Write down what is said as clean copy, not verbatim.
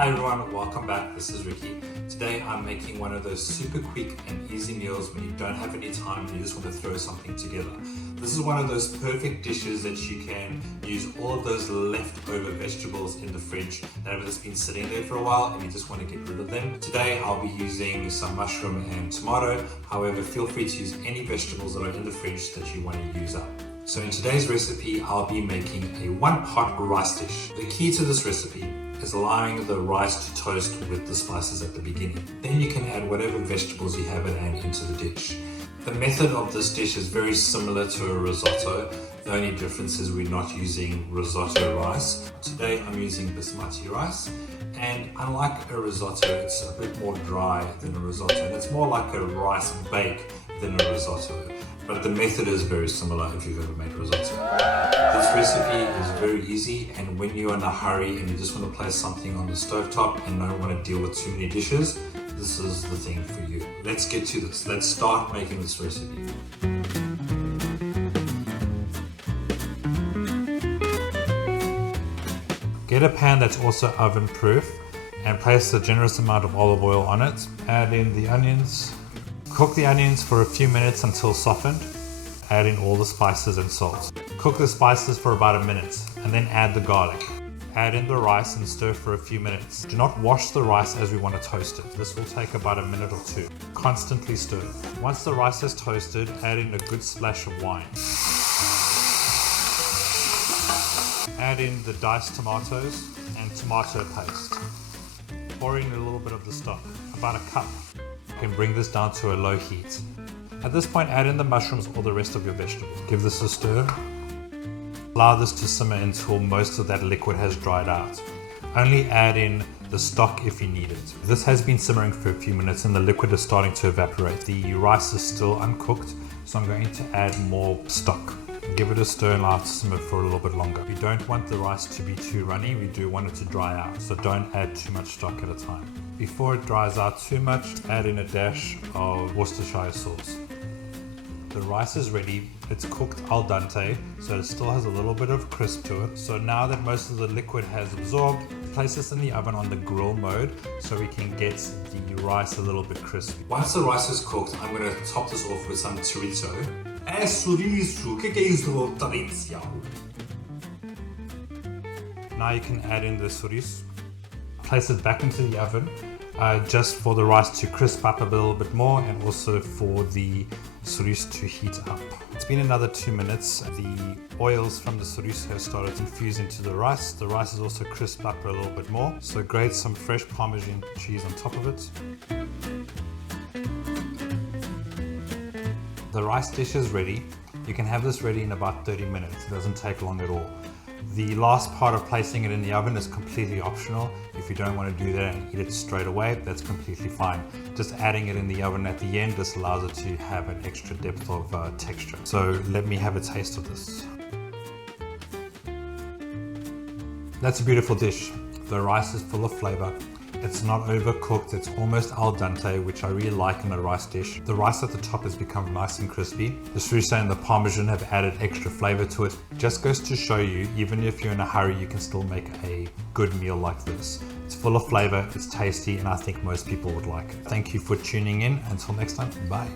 Hi everyone, welcome back. This is Ricky. Today I'm making one of those super quick and easy meals when you don't have any time and you just want to throw something together. This is one of those perfect dishes that you can use all of those leftover vegetables in the fridge that have just been sitting there for a while and you just want to get rid of them. Today I'll be using some mushroom and tomato. However, feel free to use any vegetables that are in the fridge that you want to use up. So in today's recipe, I'll be making a one-pot rice dish. The key to this recipe is allowing the rice to toast with the spices at the beginning. Then you can add whatever vegetables you have at hand into the dish. The method of this dish is very similar to a risotto. The only difference is we're not using risotto rice. Today I'm using basmati rice, and unlike a risotto, it's a bit more dry than a risotto, and it's more like a rice bake than a risotto. But the method is very similar if you've ever made risotto. This recipe is very easy, and when you're in a hurry and you just want to place something on the stovetop and don't want to deal with too many dishes, this is the thing for you. Let's get to this. Let's start making this recipe. Get a pan that's also oven proof and place a generous amount of olive oil on it. Add in the onions. Cook the onions for a few minutes until softened. Add in all the spices and salt. Cook the spices for about a minute and then add the garlic. Add in the rice and stir for a few minutes. Do not wash the rice as we want to toast it. This will take about a minute or two. Constantly stir. Once the rice is toasted, add in a good splash of wine. Add in the diced tomatoes and tomato paste. Pour in a little bit of the stock, about a cup. You can bring this down to a low heat. At this point, add in the mushrooms or the rest of your vegetables. Give this a stir. Allow this to simmer until most of that liquid has dried out. Only add in the stock if you need it. This has been simmering for a few minutes and the liquid is starting to evaporate. The rice is still uncooked, so I'm going to add more stock. Give it a stir and allow it to simmer for a little bit longer. We don't want the rice to be too runny, we do want it to dry out, so don't add too much stock at a time. Before it dries out too much, add in a dash of Worcestershire sauce. The rice is ready. It's cooked al dente, so it still has a little bit of crisp to it. So now that most of the liquid has absorbed, place this in the oven on the grill mode so we can get the rice a little bit crispy. Once the rice is cooked, I'm going to top this off with some chouriço. Now you can add in the chouriço. Place it back into the oven just for the rice to crisp up a little bit more and also for the chouriço to heat up. It's been another 2 minutes. The oils from the chouriço have started to infuse into the rice. The rice is also crisped up a little bit more. So grate some fresh parmesan cheese on top of it. The rice dish is ready. You can have this ready in about 30 minutes. It doesn't take long at all. The last part of placing it in the oven is completely optional. If you don't want to do that and eat it straight away, that's completely fine. Just adding it in the oven at the end just allows it to have an extra depth of texture. So let me have a taste of this. That's a beautiful dish. The rice is full of flavor. It's not overcooked, it's almost al dente, which I really like in a rice dish. The rice at the top has become nice and crispy. The chouriço and the parmesan have added extra flavor to it. Just goes to show you, even if you're in a hurry, you can still make a good meal like this. It's full of flavor, it's tasty, and I think most people would like it. Thank you for tuning in. Until next time, bye.